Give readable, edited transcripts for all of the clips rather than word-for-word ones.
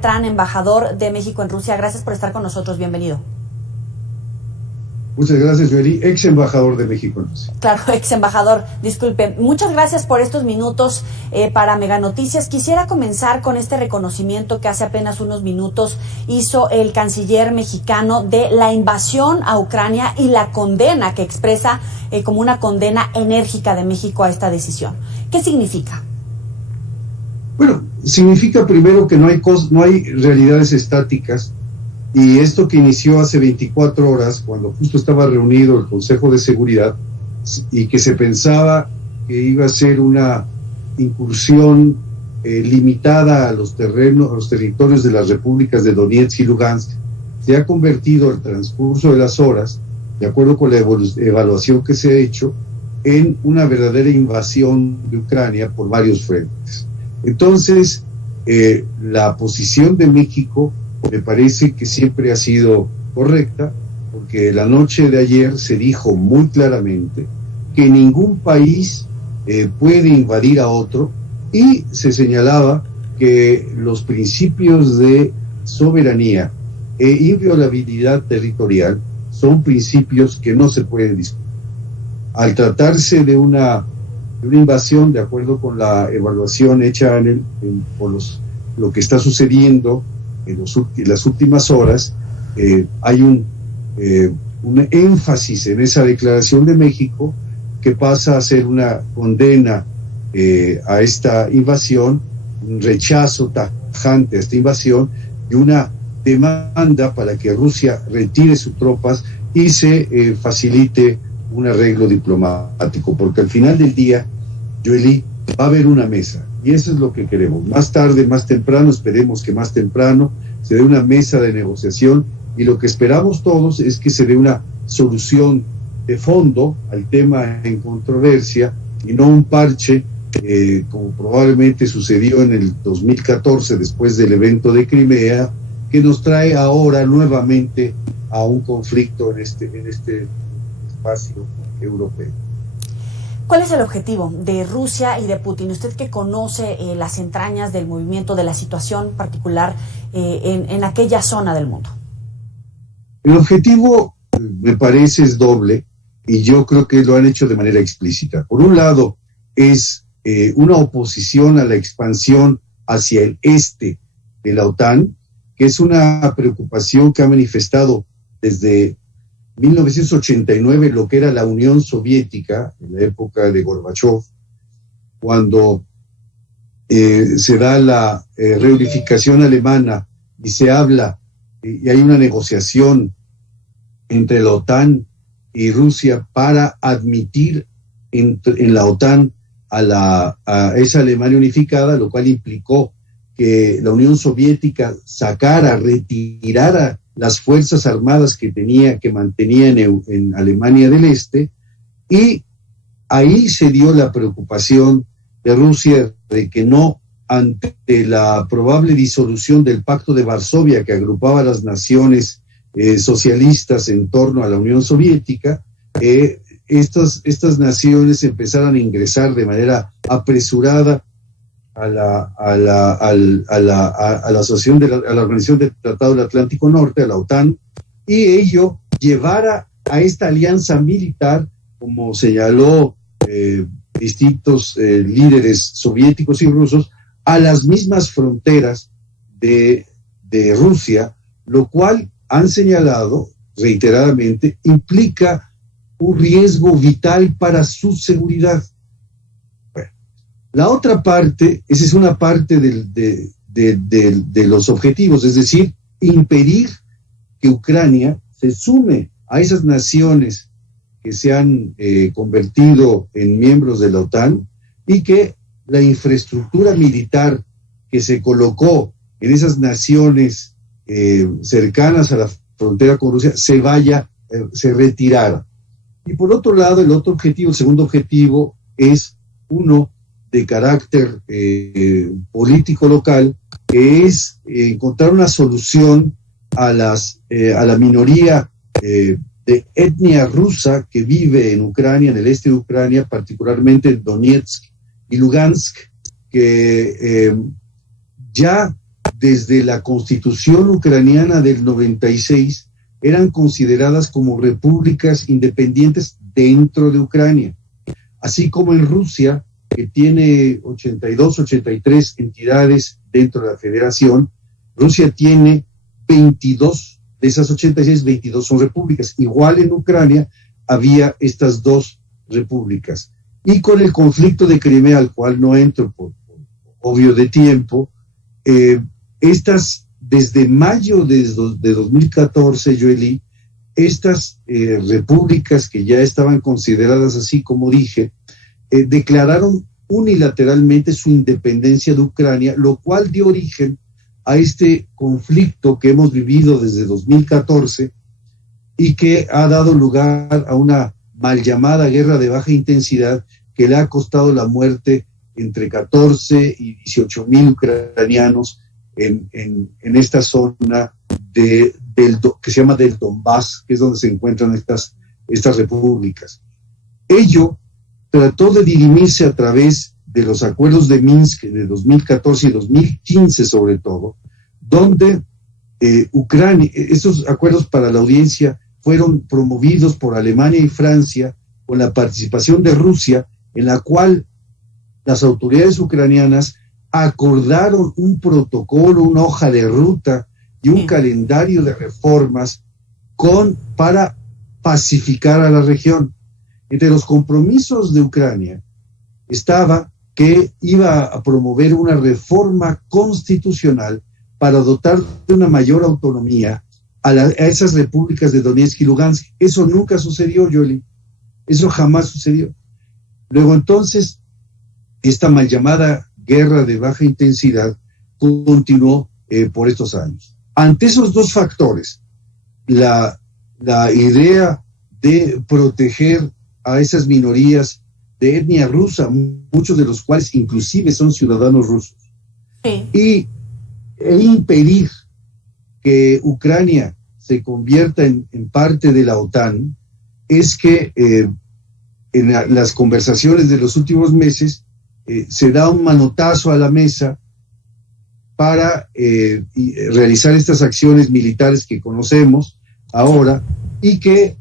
Beltrán, embajador de México en Rusia. Gracias por estar con nosotros. Bienvenido. Muchas gracias, Joely, ex embajador de México en Rusia. Claro, ex embajador, disculpe. Muchas gracias por estos minutos para Mega Noticias. Quisiera comenzar con este reconocimiento que hace apenas unos minutos hizo el canciller mexicano de la invasión a Ucrania y la condena que expresa como una condena enérgica de México a esta decisión. ¿Qué significa? Bueno, significa primero que no hay realidades estáticas. Y esto que inició hace 24 horas, cuando justo estaba reunido el Consejo de Seguridad, y que se pensaba que iba a ser una incursión limitada a los territorios de las repúblicas de Donetsk y Lugansk, se ha convertido al transcurso de las horas, de acuerdo con la evaluación que se ha hecho, en una verdadera invasión de Ucrania por varios frentes. Entonces, la posición de México me parece que siempre ha sido correcta, porque la noche de ayer se dijo muy claramente que ningún país puede invadir a otro, y se señalaba que los principios de soberanía e inviolabilidad territorial son principios que no se pueden discutir. Al tratarse de una invasión, de acuerdo con la evaluación hecha por lo que está sucediendo en las últimas horas, hay un énfasis en esa declaración de México que pasa a ser una condena a esta invasión, un rechazo tajante a esta invasión y una demanda para que Rusia retire sus tropas y se facilite un arreglo diplomático, porque al final del día, Joely, va a haber una mesa. Y eso es lo que queremos. Más tarde, más temprano, esperemos que más temprano se dé una mesa de negociación, y lo que esperamos todos es que se dé una solución de fondo al tema en controversia y no un parche, como probablemente sucedió en el 2014 después del evento de Crimea, que nos trae ahora nuevamente a un conflicto en este espacio europeo. ¿Cuál es el objetivo de Rusia y de Putin? Usted que conoce las entrañas del movimiento, de la situación particular en aquella zona del mundo. El objetivo, me parece, es doble, y yo creo que lo han hecho de manera explícita. Por un lado, es una oposición a la expansión hacia el este de la OTAN, que es una preocupación que ha manifestado desde 1989 lo que era la Unión Soviética, en la época de Gorbachov, cuando se da la reunificación alemana y se habla, y hay una negociación entre la OTAN y Rusia para admitir en la OTAN a esa Alemania unificada, lo cual implicó que la Unión Soviética retirara las fuerzas armadas que mantenía en Alemania del Este, y ahí se dio la preocupación de Rusia de que no, ante la probable disolución del Pacto de Varsovia, que agrupaba a las naciones socialistas en torno a la Unión Soviética, estas naciones empezaran a ingresar de manera apresurada a la asociación a la Organización del Tratado del Atlántico Norte, a la OTAN, y ello llevara a esta alianza militar, como señaló distintos líderes soviéticos y rusos, a las mismas fronteras de Rusia, lo cual han señalado reiteradamente implica un riesgo vital para su seguridad. La otra parte, esa es una parte de los objetivos, es decir, impedir que Ucrania se sume a esas naciones que se han convertido en miembros de la OTAN, y que la infraestructura militar que se colocó en esas naciones cercanas a la frontera con Rusia se retirara. Y por otro lado, el segundo objetivo es uno de carácter político local, que es encontrar una solución a la minoría de etnia rusa que vive en Ucrania, en el este de Ucrania, particularmente en Donetsk y Lugansk, que ya desde la Constitución ucraniana del 96 eran consideradas como repúblicas independientes dentro de Ucrania, así como en Rusia, que tiene 82, 83 entidades dentro de la federación. Rusia tiene 22, de esas 86, 22 son repúblicas. Igual en Ucrania había estas dos repúblicas. Y con el conflicto de Crimea, al cual no entro por obvio de tiempo, estas, desde mayo de 2014, Joely, estas repúblicas que ya estaban consideradas así, como dije, declararon unilateralmente su independencia de Ucrania, lo cual dio origen a este conflicto que hemos vivido desde 2014 y que ha dado lugar a una mal llamada guerra de baja intensidad que le ha costado la muerte entre 14 y 18 mil ucranianos en esta zona que se llama del Donbass, que es donde se encuentran estas repúblicas. Ello trató de dirimirse a través de los acuerdos de Minsk de 2014 y 2015 sobre todo, donde Ucrania, estos acuerdos para la audiencia fueron promovidos por Alemania y Francia con la participación de Rusia, en la cual las autoridades ucranianas acordaron un protocolo, una hoja de ruta y un calendario de reformas para pacificar a la región. Entre los compromisos de Ucrania estaba que iba a promover una reforma constitucional para dotar de una mayor autonomía a esas repúblicas de Donetsk y Lugansk. Eso nunca sucedió, Joely. Eso jamás sucedió. Luego entonces, esta mal llamada guerra de baja intensidad continuó por estos años. Ante esos dos factores, la idea de proteger a esas minorías de etnia rusa, muchos de los cuales inclusive son ciudadanos rusos, e impedir que Ucrania se convierta en parte de la OTAN, es que en las conversaciones de los últimos meses se da un manotazo a la mesa para realizar estas acciones militares que conocemos ahora y que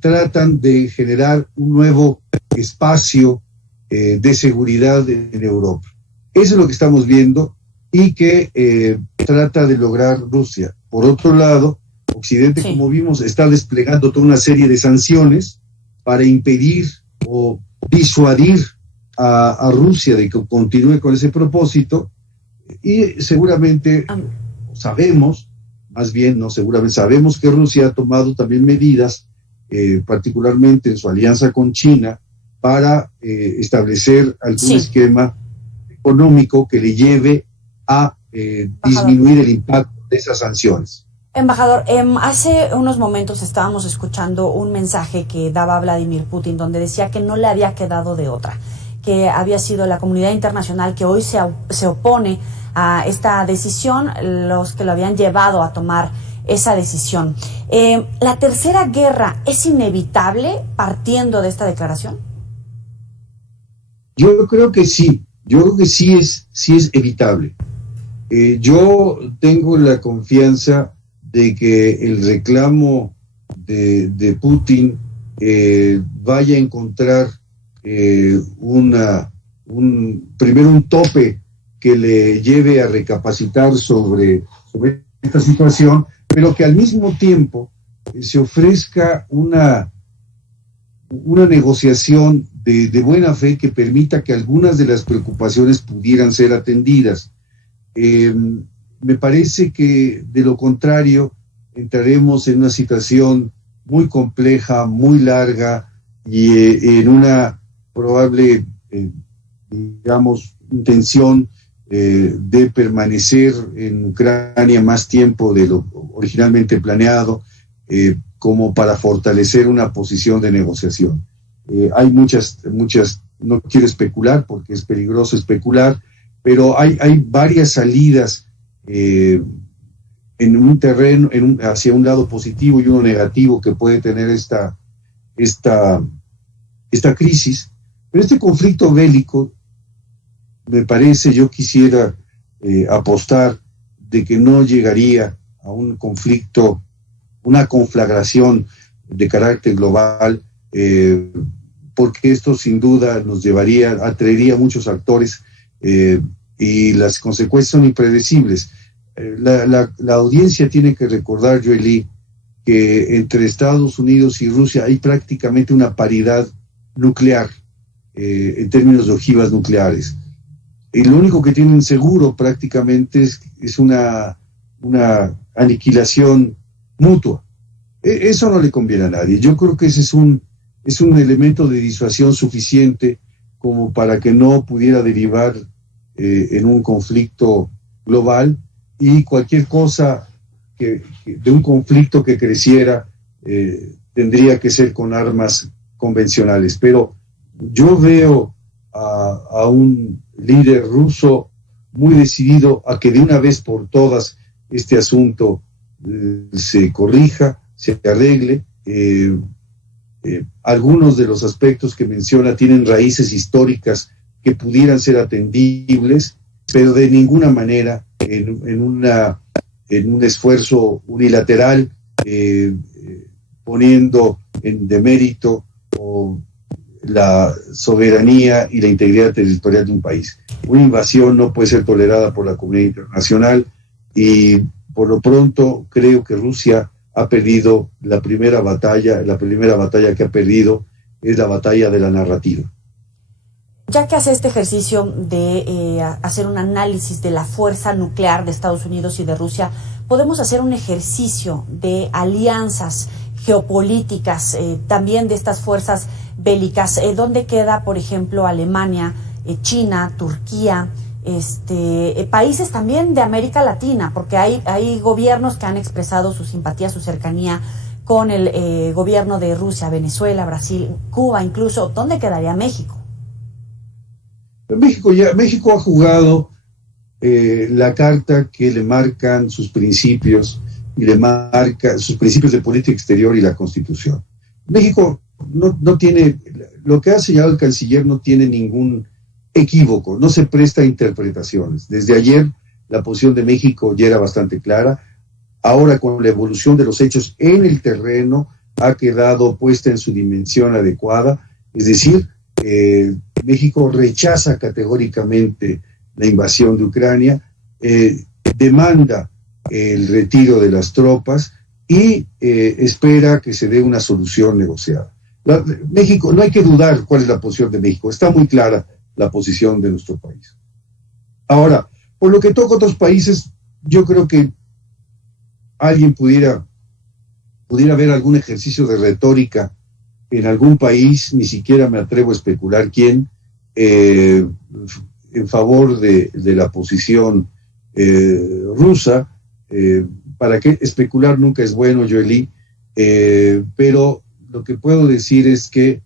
tratan de generar un nuevo espacio de seguridad en Europa. Eso es lo que estamos viendo y que trata de lograr Rusia. Por otro lado, Occidente, como vimos, está desplegando toda una serie de sanciones para impedir o disuadir a Rusia de que continúe con ese propósito, y seguramente sabemos, más bien no seguramente, sabemos que Rusia ha tomado también medidas, particularmente en su alianza con China, para establecer algún esquema económico que le lleve a disminuir el impacto de esas sanciones. Embajador, hace unos momentos estábamos escuchando un mensaje que daba Vladimir Putin, donde decía que no le había quedado de otra, que había sido la comunidad internacional que hoy se opone a esta decisión, los que lo habían llevado a tomar esa decisión. ¿La tercera guerra es inevitable partiendo de esta declaración? Yo creo que sí, sí es evitable. Yo tengo la confianza de que el reclamo de Putin vaya a encontrar primero un tope que le lleve a recapacitar sobre esta situación, pero que al mismo tiempo se ofrezca una negociación de buena fe que permita que algunas de las preocupaciones pudieran ser atendidas. Me parece que de lo contrario entraremos en una situación muy compleja, muy larga y en una probable, intención de permanecer en Ucrania más tiempo de lo originalmente planeado, como para fortalecer una posición de negociación. Hay muchas, no quiero especular porque es peligroso especular, pero hay varias salidas en un terreno, hacia un lado positivo y uno negativo que puede tener esta crisis. Pero este conflicto bélico, me parece, yo quisiera apostar de que no llegaría a un conflicto, una conflagración de carácter global, porque esto sin duda nos atraería a muchos actores y las consecuencias son impredecibles. La audiencia tiene que recordar, Joely, que entre Estados Unidos y Rusia hay prácticamente una paridad nuclear en términos de ojivas nucleares. Y lo único que tienen seguro prácticamente es una aniquilación mutua. Eso no le conviene a nadie. Yo creo que ese es un elemento de disuasión suficiente como para que no pudiera derivar en un conflicto global, y cualquier cosa de un conflicto que creciera tendría que ser con armas convencionales. Pero yo veo a un líder ruso muy decidido a que de una vez por todas este asunto se corrija, se arregle. Algunos de los aspectos que menciona tienen raíces históricas que pudieran ser atendibles, pero de ninguna manera en un esfuerzo unilateral, poniendo en demérito la soberanía y la integridad territorial de un país. Una invasión no puede ser tolerada por la comunidad internacional, y por lo pronto creo que Rusia ha perdido la primera batalla que ha perdido es la batalla de la narrativa. Ya que hace este ejercicio de hacer un análisis de la fuerza nuclear de Estados Unidos y de Rusia, podemos hacer un ejercicio de alianzas geopolíticas, también de estas fuerzas bélicas. ¿Dónde queda, por ejemplo, Alemania, China, Turquía, países también de América Latina? Porque hay gobiernos que han expresado su simpatía, su cercanía con el gobierno de Rusia, Venezuela, Brasil, Cuba incluso. ¿Dónde quedaría México? México ha jugado la carta que le marcan sus principios, y le marca sus principios de política exterior y la Constitución. México no tiene, lo que ha señalado el canciller no tiene ningún equívoco, no se presta a interpretaciones. Desde ayer la posición de México ya era bastante clara. Ahora, con la evolución de los hechos en el terreno, ha quedado puesta en su dimensión adecuada, es decir, México rechaza categóricamente la invasión de Ucrania, demanda el retiro de las tropas y espera que se dé una solución negociada. México, no hay que dudar cuál es la posición de México, está muy clara la posición de nuestro país. Ahora, por lo que toca a otros países, yo creo que alguien pudiera haber algún ejercicio de retórica en algún país, ni siquiera me atrevo a especular quién, en favor de la posición rusa. Para qué especular nunca es bueno, Joely, pero lo que puedo decir es que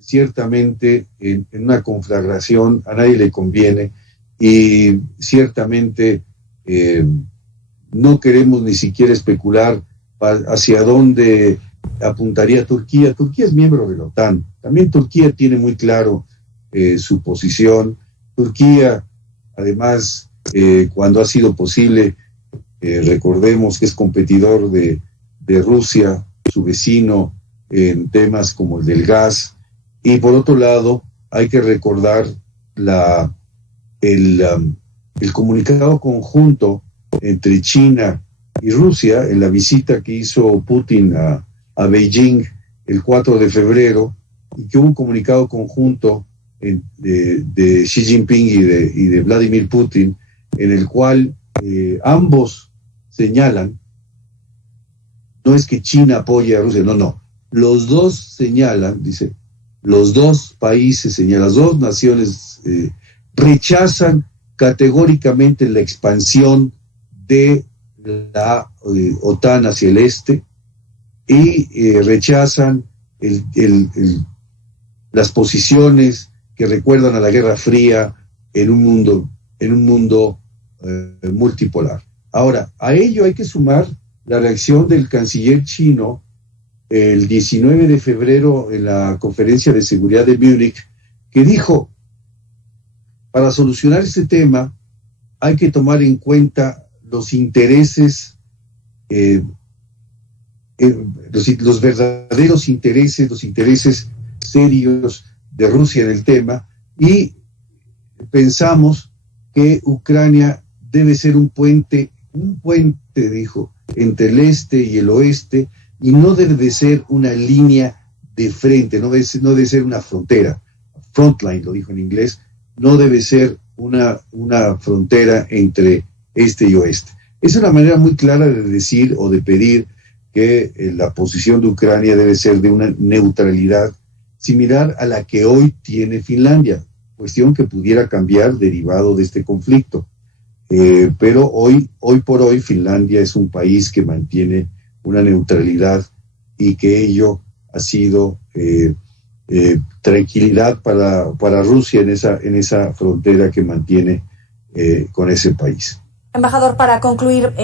ciertamente en una conflagración a nadie le conviene, y ciertamente no queremos ni siquiera especular hacia dónde apuntaría Turquía. Turquía es miembro de la OTAN, también Turquía tiene muy claro su posición. Turquía, además, cuando ha sido posible, recordemos que es competidor de Rusia, su vecino, en temas como el del gas. Y por otro lado, hay que recordar el comunicado conjunto entre China y Rusia en la visita que hizo Putin a Beijing el 4 de febrero, y que hubo un comunicado conjunto de Xi Jinping y de Vladimir Putin, en el cual ambos señalan, no es que China apoye a Rusia, no, los dos señalan, dice, los dos países señalan, las dos naciones rechazan categóricamente la expansión de la OTAN hacia el este, y rechazan las posiciones que recuerdan a la Guerra Fría en un mundo multipolar. Ahora, a ello hay que sumar la reacción del canciller chino el 19 de febrero en la Conferencia de Seguridad de Múnich, que dijo: para solucionar este tema hay que tomar en cuenta los intereses, los verdaderos intereses, los intereses serios de Rusia en el tema, y pensamos que Ucrania debe ser un puente, dijo, entre el este y el oeste, y no debe de ser una línea de frente, no debe ser una frontera, frontline lo dijo en inglés, no debe ser una frontera entre este y oeste. Es una manera muy clara de decir o de pedir que la posición de Ucrania debe ser de una neutralidad similar a la que hoy tiene Finlandia, cuestión que pudiera cambiar derivado de este conflicto. Pero hoy por hoy Finlandia es un país que mantiene una neutralidad y que ello ha sido tranquilidad para Rusia en esa frontera que mantiene con ese país. Embajador, para concluir,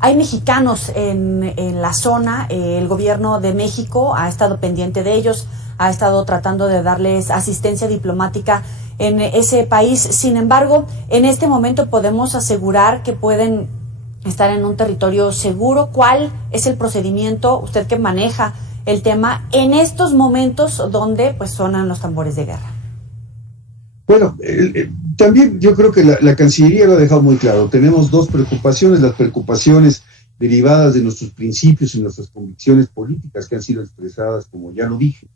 hay mexicanos en la zona, el gobierno de México ha estado pendiente de ellos, ha estado tratando de darles asistencia diplomática en ese país. Sin embargo, en este momento podemos asegurar que pueden estar en un territorio seguro. ¿Cuál es el procedimiento, usted que maneja el tema, en estos momentos donde pues sonan los tambores de guerra? Bueno, también yo creo que la Cancillería lo ha dejado muy claro. Tenemos dos preocupaciones, las preocupaciones derivadas de nuestros principios y nuestras convicciones políticas que han sido expresadas, como ya lo dije.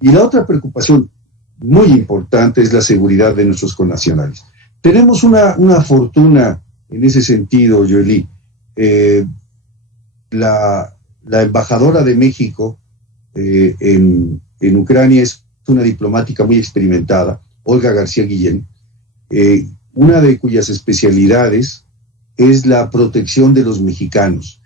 Y la otra preocupación muy importante es la seguridad de nuestros connacionales. Tenemos una fortuna en ese sentido, Joely. La embajadora de México en Ucrania es una diplomática muy experimentada, Olga García Guillén, una de cuyas especialidades es la protección de los mexicanos.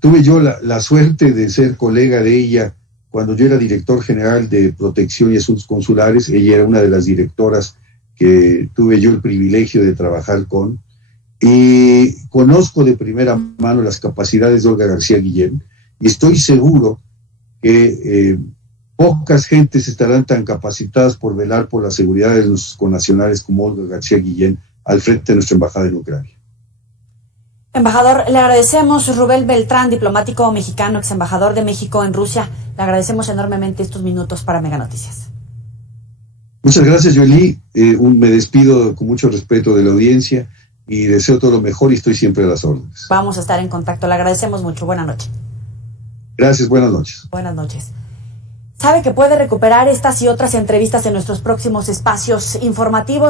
Tuve yo la suerte de ser colega de ella cuando yo era director general de Protección y Asuntos Consulares. Ella era una de las directoras que tuve yo el privilegio de trabajar con, y conozco de primera mano las capacidades de Olga García Guillén, y estoy seguro que pocas gentes estarán tan capacitadas por velar por la seguridad de nuestros connacionales como Olga García Guillén al frente de nuestra embajada en Ucrania. Embajador, le agradecemos. Rubén Beltrán, diplomático mexicano, ex embajador de México en Rusia, le agradecemos enormemente estos minutos para Mega Noticias. Muchas gracias, Joely. Me despido con mucho respeto de la audiencia y deseo todo lo mejor y estoy siempre a las órdenes. Vamos a estar en contacto. Le agradecemos mucho. Buenas noches. Gracias, buenas noches. Buenas noches. Sabe que puede recuperar estas y otras entrevistas en nuestros próximos espacios informativos.